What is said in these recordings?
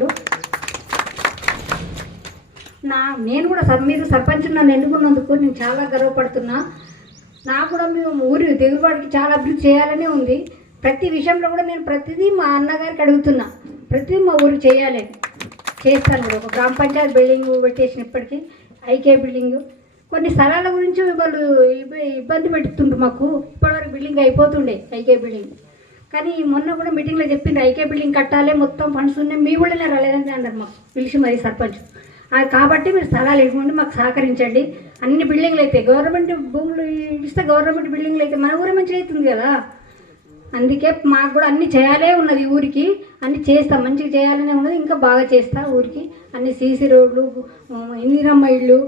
పనులు. నేను కూడా మీరు సర్పంచ్ నన్ను ఎన్నుకున్నందుకు నేను చాలా గర్వపడుతున్నా. నాకు కూడా మేము ఊరి దిగుబడికి చాలా అభివృద్ధి చేయాలనే ఉంది. ప్రతి విషయంలో కూడా నేను ప్రతిదీ మా అన్నగారికి అడుగుతున్నా, ప్రతిదీ మా ఊరికి చేయాలని చేస్తాను కూడా. ఒక గ్రామ పంచాయతీ బిల్డింగ్ పెట్టేసిన ఇప్పటికీ ఐకే బిల్డింగ్, కొన్ని స్థలాల గురించి వాళ్ళు ఇబ్బంది పెడుతుండ్రు మాకు. ఇప్పటివరకు బిల్డింగ్ అయిపోతుండే ఐకే బిల్డింగ్, కానీ మొన్న కూడా మీటింగ్లో చెప్పిండ్రు ఐకే బిల్డింగ్ కట్టాలి, మొత్తం ఫండ్స్ ఉన్నాయి, మీ ఊళ్ళోనే రాలేదని అన్నారు మాకు పిలిచి మరి సర్పంచ్. అది కాబట్టి మీరు స్థలాలు ఇవ్వండి, మాకు సహకరించండి. అన్ని బిల్డింగ్లు అయితే గవర్నమెంట్ భూములు ఇస్తే గవర్నమెంట్ బిల్డింగ్లు అయితే మన ఊరే మంచిగా అవుతుంది కదా. అందుకే మాకు కూడా అన్ని చేయాలే ఉన్నది, ఊరికి అన్ని చేస్తా, మంచిగా చేయాలనే ఉన్నది, ఇంకా బాగా చేస్తా. ఊరికి అన్ని సీసీ రోడ్లు, ఇందిరమ్మ ఇళ్ళు,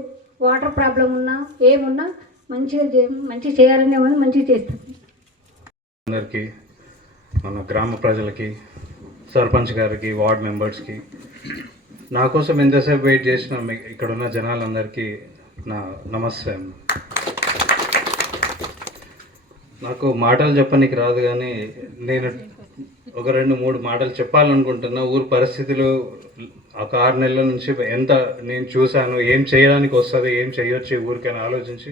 వాటర్ ప్రాబ్లం ఉన్నా ఏమున్నా మంచిగా చేయాలనే ఉన్నది, మంచిగా చేస్తాం. అందరికీ, మన గ్రామ ప్రజలకి, సర్పంచ్ గారికి, వార్డ్ మెంబర్స్కి, నా కోసం ఎంతసేపు వెయిట్ చేసిన ఇక్కడ ఉన్న జనాలందరికీ నా నమస్తే. నాకు మాటలు చెప్పనీకి రాదు, కానీ నేను ఒక 2-3 మాటలు చెప్పాలనుకుంటున్నా. ఊరు పరిస్థితులు ఒక 6 నెలల నుంచి ఎంత నేను చూశాను, ఏం చేయడానికి వస్తుంది, ఏం చేయొచ్చు ఊరికని ఆలోచించి,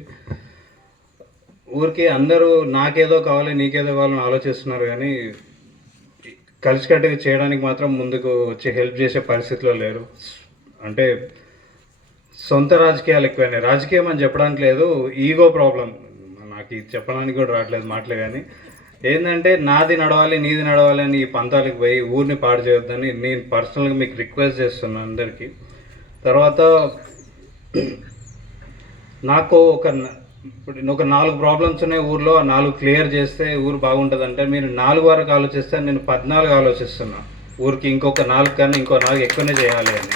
ఊరికి అందరూ నాకేదో కావాలి నీకేదో కావాలని ఆలోచిస్తున్నారు, కానీ కలిసికట్టుగా చేయడానికి మాత్రం ముందుకు వచ్చి హెల్ప్ చేసే పరిస్థితిలో లేరు. అంటే సొంత రాజకీయాలు ఎక్కువైనాయి. రాజకీయం అని చెప్పడానికి లేదు, ఈగో ప్రాబ్లం. నాకు ఇది చెప్పడానికి కూడా రావట్లేదు మాటలు, కానీ ఏంటంటే నాది నడవాలి నీది నడవాలి అని ఈ పంతాలకు పోయి ఊరిని పాడు చేయొద్దని నేను పర్సనల్గా మీకు రిక్వెస్ట్ చేస్తున్నాను అందరికీ. తర్వాత నాకు ఒక 4 ప్రాబ్లమ్స్ ఉన్నాయి ఊర్లో, ఆ 4 క్లియర్ చేస్తే ఊరు బాగుంటుంది. అంటే మీరు 4 వరకు ఆలోచిస్తే నేను 14 ఆలోచిస్తున్నా. ఊరికి ఇంకొక 4 కన్నా ఇంకో 4 ఎక్కువనే చేయాలి అని.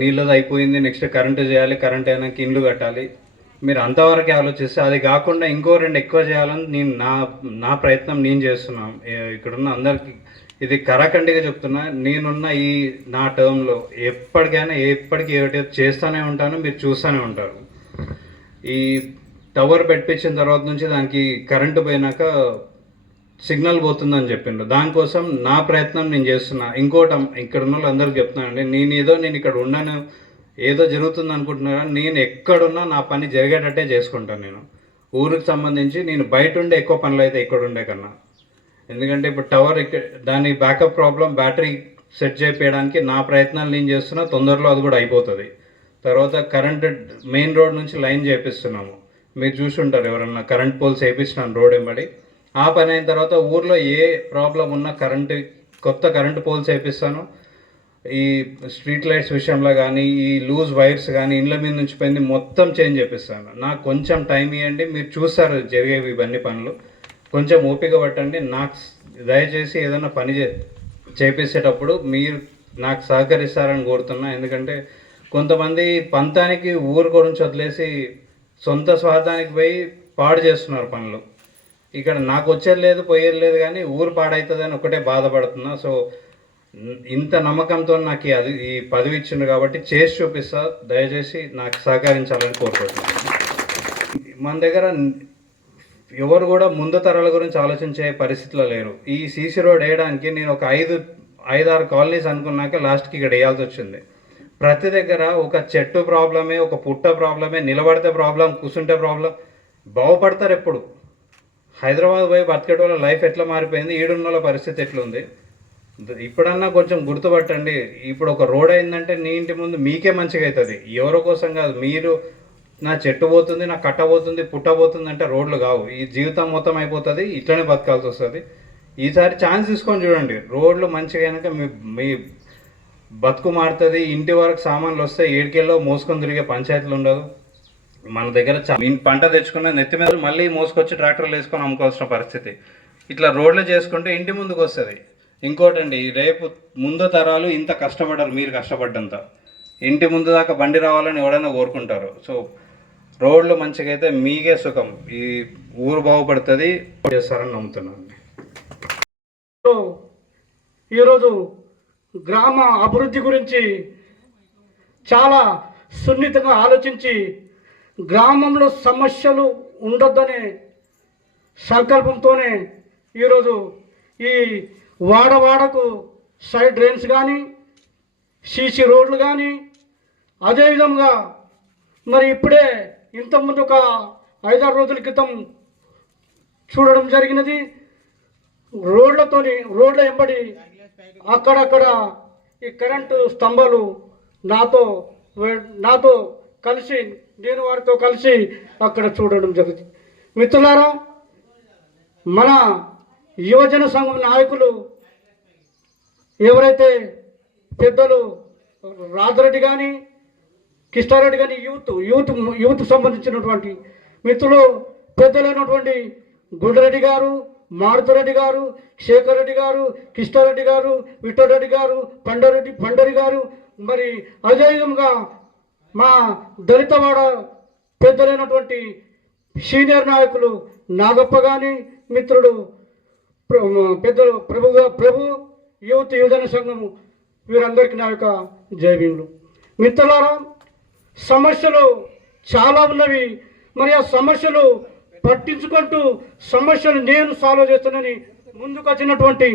నీళ్ళది అయిపోయింది, నెక్స్ట్ కరెంటు చేయాలి, కరెంట్ అయినాక ఇండ్లు కట్టాలి. మీరు అంతవరకే ఆలోచిస్తే అది కాకుండా ఇంకో 2 ఎక్కువ చేయాలని నేను నా ప్రయత్నం నేను చేస్తున్నాను. ఇక్కడున్న అందరికీ ఇది కరాఖండిగా చెప్తున్నా. నేనున్న ఈ నా టర్మ్లో ఎప్పటికైనా ఎప్పటికీ ఏమిటో చేస్తూనే ఉంటాను, మీరు చూస్తూనే ఉంటారు. ఈ టవర్ పెట్టించిన తర్వాత నుంచి దానికి కరెంటు పోయినాక సిగ్నల్ పోతుందని చెప్పిండు. దానికోసం నా ప్రయత్నం నేను చేస్తున్నా. ఇంకోటి ఇక్కడ ఉన్న వాళ్ళు అందరికీ చెప్తున్నానండి, నేను ఇక్కడ ఉన్నాను, ఏదో జరుగుతుంది అనుకుంటున్నారా, నేను ఎక్కడున్నా నా పని జరిగేటట్టే చేసుకుంటాను. నేను ఊరికి సంబంధించి నేను బయట ఉండే ఎక్కువ పనులు అయితే ఇక్కడ ఉండే కన్నా. ఎందుకంటే ఇప్పుడు టవర్ దాని బ్యాకప్ ప్రాబ్లం, బ్యాటరీ సెట్ చేయడానికి నా ప్రయత్నాలు నేను చేస్తున్నా. తొందరలో అది కూడా అయిపోతుంది. తర్వాత కరెంట్ మెయిన్ రోడ్ నుంచి లైన్ చేపిస్తున్నాము. మీరు చూసుంటారు ఎవరన్నా, కరెంట్ పోల్స్ వేయించినాను రోడ్ వెంబడి. ఆ పని అయిన తర్వాత ఊర్లో ఏ ప్రాబ్లం ఉన్నా కొత్త కరెంటు పోల్స్ వేపిస్తాను. ఈ స్ట్రీట్ లైట్స్ విషయంలో కానీ, ఈ లూజ్ వైర్స్ కానీ, ఇండ్ల మీద నుంచి పోయింది మొత్తం చేంజ్ చేపిస్తాను. నాకు కొంచెం టైం ఇవ్వండి, మీరు చూస్తారు జరిగేవి ఇవన్నీ పనులు. కొంచెం ఓపిక పట్టండి. నాకు దయచేసి ఏదైనా పని చేపించేటప్పుడు మీరు నాకు సహకరిస్తారని కోరుతున్నా. ఎందుకంటే కొంతమంది పంతానికి ఊరు గురించి వదిలేసి సొంత స్వార్థానికి పోయి పాడు చేస్తున్నారు పనులు. ఇక్కడ నాకు వచ్చేది లేదు, పోయేది లేదు, కానీ ఊరు పాడవుతుందని ఒకటే బాధపడుతున్నా. సో ఇంత నమ్మకంతో నాకు ఈ పదవి ఇచ్చిండ్రు కాబట్టి చేసి చూపిస్తా. దయచేసి నాకు సహకరించాలని కోరుకుంటున్నాను. మన దగ్గర ఎవరు కూడా ముందు తరాల గురించి ఆలోచించే పరిస్థితిలో లేరు. ఈ సీసీ రోడ్ వేయడానికి నేను ఒక 5-6 కాలనీస్ అనుకున్నాక లాస్ట్కి ఇక్కడ వేయాల్సి వచ్చింది. ప్రతి దగ్గర ఒక చెట్టు ప్రాబ్లమే, ఒక పుట్ట ప్రాబ్లమే, నిలబడితే ప్రాబ్లం, కూర్చుంటే ప్రాబ్లం. బాగుపడతారు ఎప్పుడు? హైదరాబాద్ పోయి బతికేట వాళ్ళ లైఫ్ ఎట్లా మారిపోయింది, ఈడున్న వాళ్ళ పరిస్థితి ఎట్లుంది ఇప్పుడన్నా కొంచెం గుర్తుపట్టండి. ఇప్పుడు ఒక రోడ్ అయిందంటే నీ ఇంటి ముందు మీకే మంచిగా అవుతుంది, ఎవరి కోసం కాదు. మీరు నా చెట్టు పోతుంది, నా కట్ట పోతుంది, పుట్ట పోతుంది అంటే రోడ్లు కావు. ఈ జీవితం మొత్తం అయిపోతుంది, ఇట్లనే బతకాల్సి వస్తుంది. ఈసారి ఛాన్స్ తీసుకొని చూడండి. రోడ్లు మంచిగా అయినాక మీ బతుకు మారుతుంది. ఇంటి వరకు సామాన్లు వస్తే 7 కిలో మోసుకొని తిరిగే పంచాయతీలు ఉండదు. మన దగ్గర పంట తెచ్చుకున్న నెత్తి మీద మళ్ళీ మోసుకొచ్చి ట్రాక్టర్లు వేసుకొని అమ్ముకోవాల్సిన పరిస్థితి. ఇట్లా రోడ్లు చేసుకుంటే ఇంటి ముందుకు వస్తుంది. ఇంకోటండి, రేపు ముందు తరాలు ఇంత కష్టపడరు మీరు కష్టపడ్డంత. ఇంటి ముందు దాకా బండి రావాలని ఎవడైనా కోరుకుంటారు. సో రోడ్లు మంచిగా అయితే మీకే సుఖం, ఈ ఊరు బాగుపడుతుంది చేస్తారని నమ్ముతున్నాను. ఈరోజు గ్రామ అభివృద్ధి గురించి చాలా సున్నితంగా ఆలోచించి గ్రామంలో సమస్యలు ఉండొద్దనే సంకల్పంతోనే ఈరోజు ఈ వాడవాడకు సైడ్ డ్రైన్స్ కానీ సీసీ రోడ్లు కానీ అదేవిధంగా మరి ఇప్పుడే ఇంతకుముందు ఒక 5-6 రోజుల క్రితం చూడడం జరిగినది. రోడ్ల వెంబడి అక్కడక్కడ ఈ కరెంటు స్తంభాలు నాతో కలిసి నేను వారితో కలిసి అక్కడ చూడడం జరిగింది. మిత్రులారా, మన యువజన సంఘం నాయకులు ఎవరైతే పెద్దలు రాజరెడ్డి కానీ కిష్టారెడ్డి కానీ యూత్ సంబంధించినటువంటి మిత్రులు పెద్దలైనటువంటి గుండరెడ్డి గారు, మారుతిరెడ్డి గారు, శేఖర్ రెడ్డి గారు, కిష్టారెడ్డి గారు, విఠలరెడ్డి గారు, పండరి గారు, మరి అదేవిధంగా మా దళితవాడ పెద్దలైనటువంటి సీనియర్ నాయకులు నాగప్ప కానీ మిత్రుడు పెద్దలు ప్రభు యువజన సంఘము వీరందరికీ నా యొక్క జైభీములు. మిత్రులారా, సమస్యలు చాలా ఉన్నవి. మరి ఆ సమస్యలు పట్టించుకుంటూ సమస్యలు నేను సాల్వ్ చేస్తానని ముందుకు వచ్చినటువంటి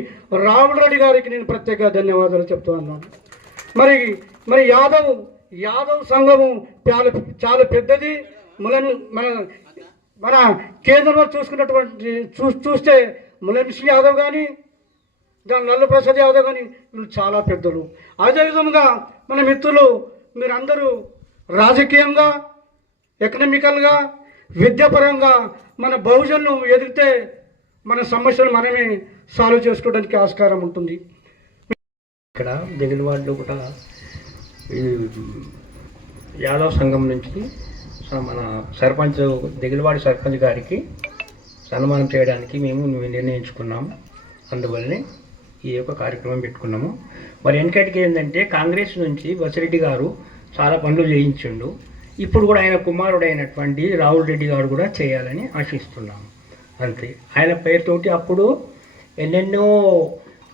రావుల రెడ్డి గారికి నేను ప్రత్యేక ధన్యవాదాలు చెప్తూ ఉన్నాను. మరి యాదవ్ సంఘము చాలా పెద్దది. మన కేంద్రంలో చూసుకున్నటువంటి చూస్తే ములాయం సింగ్ యాదవ్ కానీ దాని లల్లు ప్రసాద్ యాదవ్ కానీ వీళ్ళు చాలా పెద్దలు. అదేవిధంగా మన మిత్రులు మీరందరూ రాజకీయంగా, ఎకనామికల్గా, విద్యాపరంగా మన బహుజనులు ఎదిగితే మన సమస్యలు మనమే సాల్వ్ చేసుకోవడానికి ఆస్కారం ఉంటుంది. ఇక్కడ దిగులవాడలో కూడా ఈ యాదవ్ సంఘం నుంచి మన సర్పంచ్ దిగులవాడి సర్పంచ్ గారికి సన్మానం చేయడానికి మేము నిర్ణయించుకున్నాము. అందువల్లనే ఈ యొక్క కార్యక్రమం పెట్టుకున్నాము. మరి వెనకటికి ఏంటంటే కాంగ్రెస్ నుంచి బసిరెడ్డి గారు చాలా పనులు చేయించిండు. ఇప్పుడు కూడా ఆయన కుమారుడు అయినటువంటి రావుల రెడ్డి గారు కూడా చేయాలని ఆశిస్తున్నాము. అంతే. ఆయన పేరుతోటి అప్పుడు ఎన్నెన్నో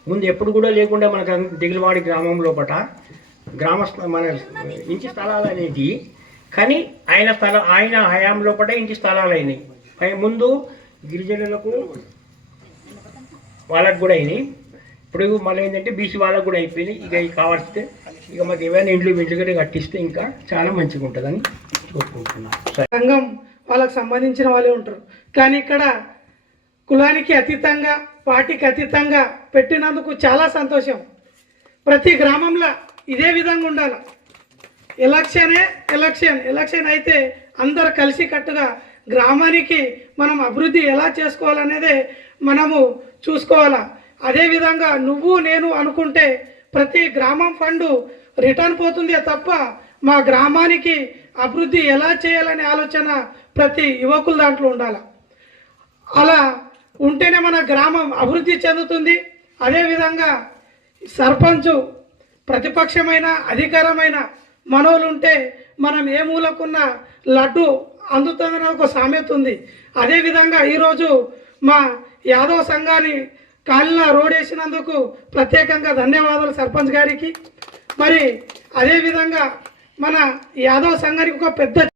ముందు ఎప్పుడు కూడా లేకుండా మనకు దిగులవాడి గ్రామం లోపల మన ఇంటి స్థలాలు అనేది, కానీ ఆయన హయాం లోపల ఇంటి స్థలాలు అయినాయి. ముందు గిరిజనులకు వాళ్ళకు కూడా అయినాయి. ఇప్పుడు మళ్ళీ ఏంటంటే బీసీ వాళ్ళకు కూడా అయిపోయినాయి. ఇక కావాల్సితే ఇక మాకు ఏమైనా ఇంట్లో కట్టిస్తే ఇంకా చాలా మంచిగా ఉంటుందని కోరుకుంటున్నాను. సంఘం వాళ్ళకు సంబంధించిన వాళ్ళే ఉంటారు. కానీ ఇక్కడ కులానికి అతీతంగా, పార్టీకి అతీతంగా పెట్టినందుకు చాలా సంతోషం. ప్రతి గ్రామంలో ఇదే విధంగా ఉండాలి. ఎలక్షన్ అయితే అందరు కలిసి కట్టుగా గ్రామానికి మనం అభివృద్ధి ఎలా చేసుకోవాలనేదే మనము చూసుకోవాలా. అదేవిధంగా నువ్వు నేను అనుకుంటే ప్రతి గ్రామం ఫండు రిటర్న్ పోతుంది తప్ప మా గ్రామానికి అభివృద్ధి ఎలా చేయాలనే ఆలోచన ప్రతి యువకుల దాంట్లో ఉండాలి. అలా ఉంటేనే మన గ్రామం అభివృద్ధి చెందుతుంది. అదేవిధంగా సర్పంచు ప్రతిపక్షమైన అధికారమైన మనోళ్ళు ఉంటే మనం ఏ మూలకున్న లడ్డు అందుతుందని ఒక సామెత ఉంది. అదేవిధంగా ఈరోజు మా యాదవ్ సంఘాన్ని కాలిన రోడ్ వేసినందుకు ప్రత్యేకంగా ధన్యవాదాలు సర్పంచ్ గారికి. మరి అదేవిధంగా మన యాదవ్ సంఘానికి ఒక పెద్ద